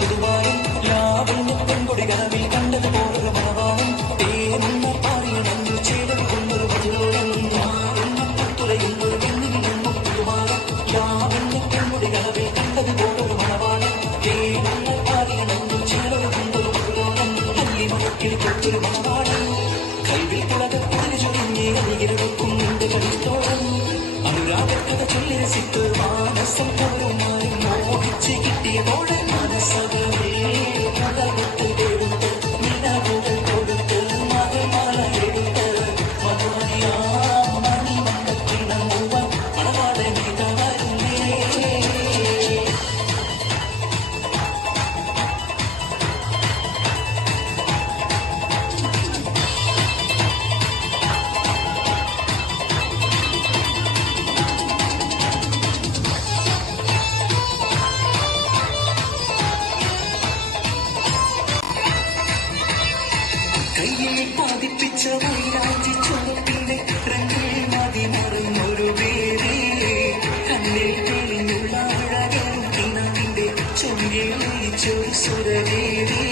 പുതുവാരം ലാവണ്യ പെൺകൊടി കനവിൽ കണ്ടതുപോലൊരു മണവാളം തേനെന്ന പാറിയണഞ്ഞു ചേടൽ കൊണ്ടൊരു മധുരോളം തുറയുമ്പോൾ എന്നിലും പുതുവാരം ലാവണ്യ പെൺകൊടി കനവിൽ കണ്ടതുപോലൊരു മണവാളം തേനെന്ന പാറിയണഞ്ഞു ചേടൽ കൊണ്ടൊരു മധുരോളം കല്ലിമൊക്കിൽ കൊണ്ടൊരു മണവാളം കൽവിൽ തിളകത്തിൽ ചൊരിഞ്ഞേ അരികിലെടുക്കും നിന്റെ കളിത്തോളം അനുരാഗക്കഥ ചൊല്ലി രസിത്ത് മാനസം കവരുമാറി മോഹിച്ച് കിട്ടിയതോടെ മനസ്സകമേ കടവിട്ട് എടുത്ത് നിലവുകൾ കൊടുത്ത് മകമാല എടുത്ത് മധുമണിയാ മണി മണ്ടത്തിണങ്ങുവാൻ മണവാളനെ തളരുന്നേ കയ്യിൽ പതിപ്പിച്ച വൈരാജി ചുവപ്പിന്റെ രംഗിൽ മതി മറന്നൊരു വേറെ കണ്ണിൽ തെളിഞ്ഞുള്ള അഴകൻ കിണത്തിന്റെ ചൊങ്കിൽ ലയിച്ചൊരു സുരവേരേ